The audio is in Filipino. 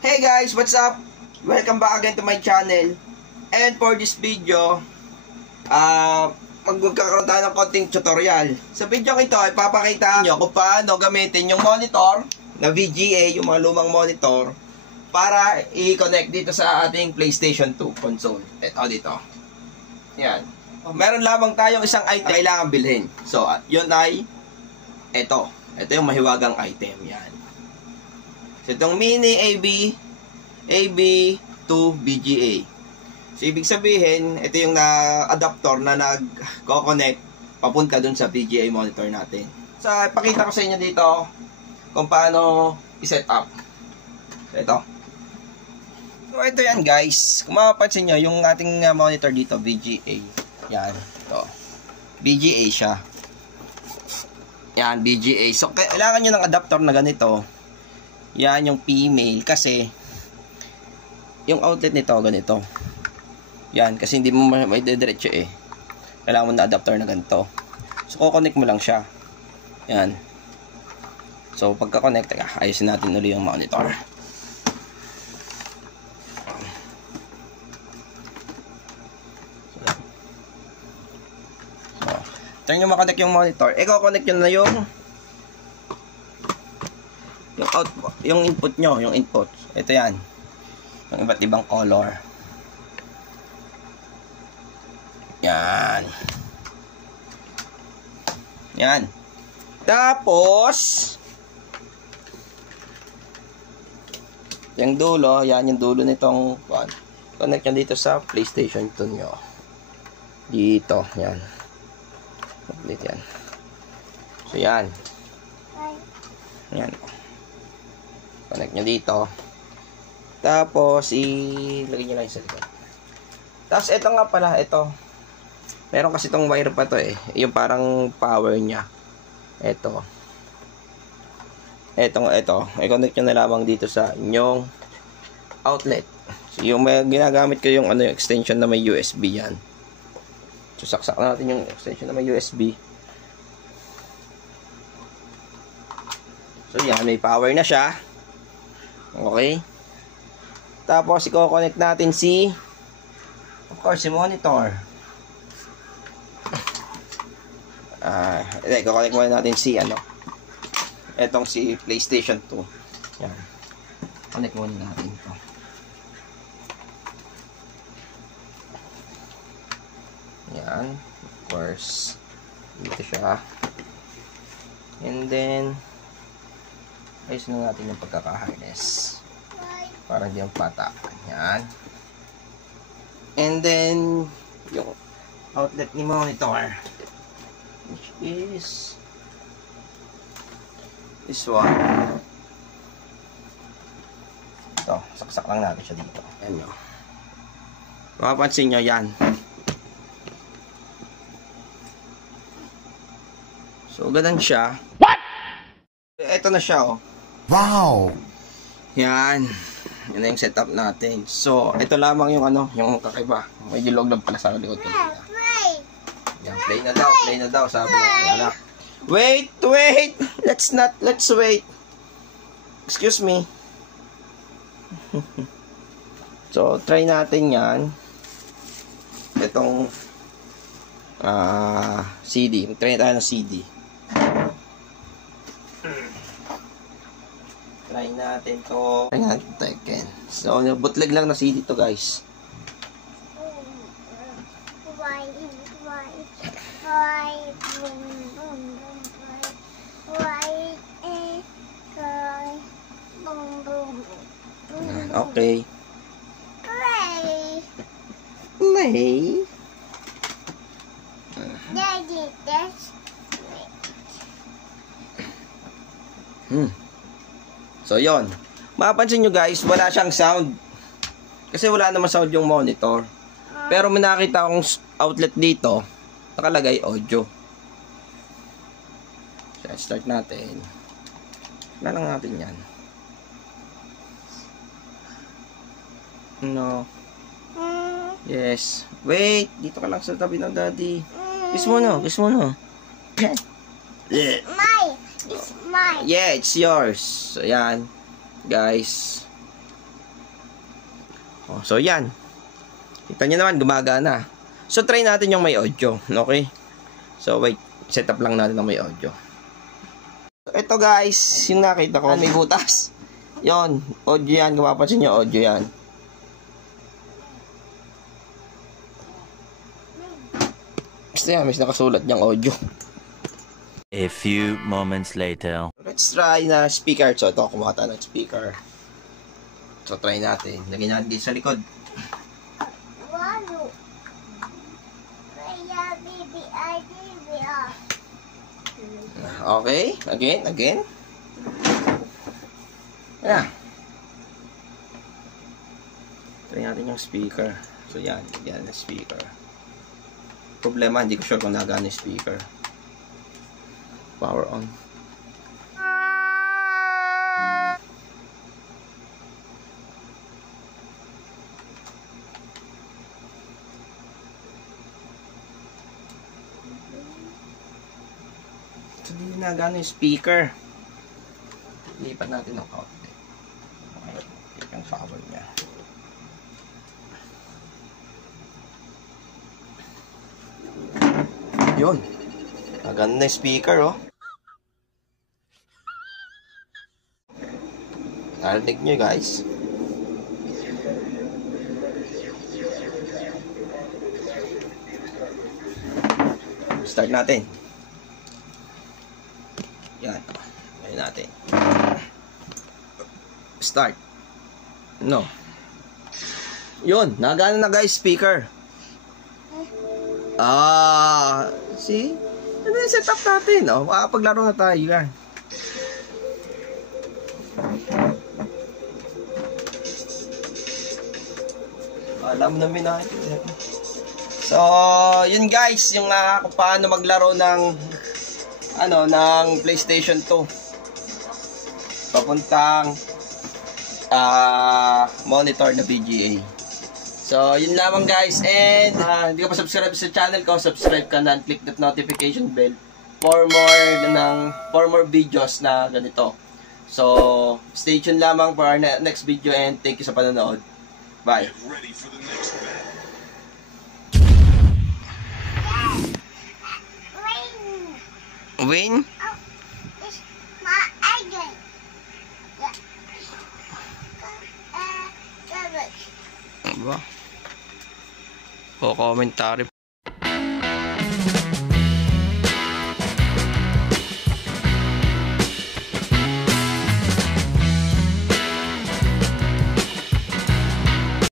Hey guys, what's up? Welcome back again to my channel. And for this video, magkakaroon tayo ng konting tutorial. Sa video ito, ipapakita nyo kung paano gamitin yung monitor na VGA, yung mga lumang monitor, para i-connect dito sa ating PlayStation 2 console. Ito dito. Yan. Meron lamang tayong isang item kailangan bilhin. So, yun ay ito. Ito yung mahiwagang item. Yan. So, itong mini AB2 VGA. So, ibig sabihin, ito yung adapter na nag-connect papunta dun sa VGA monitor natin. So, ipakita ko sa inyo dito kung paano i-set up. So, ito. So, ito yan guys. Kung mapapansin nyo, yung ating monitor dito, VGA. Yan. Ito. VGA siya. Yan, VGA. So, kailangan nyo ng adapter na ganito. Yan yung female kasi yung outlet nito ganito. Yan, kasi hindi mo may diretso eh. Kailangan mo na adapter na ganito. So, kukonect mo lang siya. Yan. So, pagka-connect, ayusin natin ulit yung monitor. So, turn nyo makonect yung monitor. I-connect nyo na yung output, yung input nyo, yung input. Ito yan. Yung iba't ibang color. Yan. Yan. Tapos, yung dulo, yan yung dulo nitong connect nyo dito sa PlayStation 2 nyo. Dito, yan. Complete yan. So, yan. Yan. Connect nyo dito. Tapos, ilagay nyo lang sa likod. Tapos, ito nga pala, ito. Meron kasi itong wire pa to eh. Yung parang power niya. Ito. Ito. I-connect nyo na lamang dito sa inyong outlet. So, yung may ginagamit ko yung yung extension na may USB yan. So, saksak natin yung extension na may USB. So, yan. May power na siya. Okay. Tapos, i-connect natin of course, si monitor. I-connect muna natin etong si PlayStation 2. Yan. Connect muna natin ito. Yan. Of course. Dito siya. And then, ayusin na natin yung pagkaka-harness. Para hindi yung pata. Yan. And then, yung outlet ni monitor. Which is this one. Ito, saksak lang natin siya dito. Ayan nyo. Mapapansin nyo yan. So, ganun siya. What? Ito na siya, oh. Wow! Yan. Yan na yung setup natin. So, ito lamang yung yung kakaiba. May dilog lang pala sa likod ko. Yan, play na daw, sabi ng anak. Wait! Let's wait. Excuse me. So, try natin yan. Itong CD. Try tayo ng CD. Try natin to. Try natin Tekken. So, bootleg lang na CD to guys. Okay. Play. Daddy, that's So, yon. Mapapansin nyo guys, wala siyang sound. Kasi wala naman sound yung monitor. Pero may nakita akong outlet dito. Nakalagay audio. So, start natin. Wala lang natin yan. No. Yes. Wait. Dito ka lang sa tabi ng daddy. Kiss mo na. It's mine. Yeah, it's yours. So, yan. Guys. Oh, so yan. Kita nyo naman, gumagana. So try natin yung may audio. Okay? So wait, set up lang natin ng may audio. Ito guys, yung nakita ko, may butas. Yon, audio yan. Kung mapapansin nyo, audio yan. Basta yan, may nakasulat niyang audio. A few moments later. Let's try na speaker. So ito, kumuha tayo ng speaker. So try natin. Lagyan natin dito sa likod. Okay, again. Ayan. Try natin yung speaker. So yan, lagyan ng speaker. Problema, hindi ko sure kung nagana yung speaker. Power on. So, hindi nagana yung speaker. Lipat natin ng konti. Okay, take ang power niya. Yun. Nagana yung speaker, oh. Narinig nyo guys. Start natin. Yan. Ayan natin. Start. No. Yun. Nagana na guys speaker. See? Ano yung setup natin? Oh, makapaglaro na tayo yan. Alam namin natin. So, yun guys, yung kung paano maglaro ng ng PlayStation 2. Papuntang monitor na VGA. So, yun lamang guys. And hindi ka pa subscribe sa channel ko, subscribe ka na and click that notification bell for more videos na ganito. So, stay tuned lamang for our next video and thank you sa panonood. Bye. Get ready for the next battle. Win? Oh, it's my again. Aba? O, commentary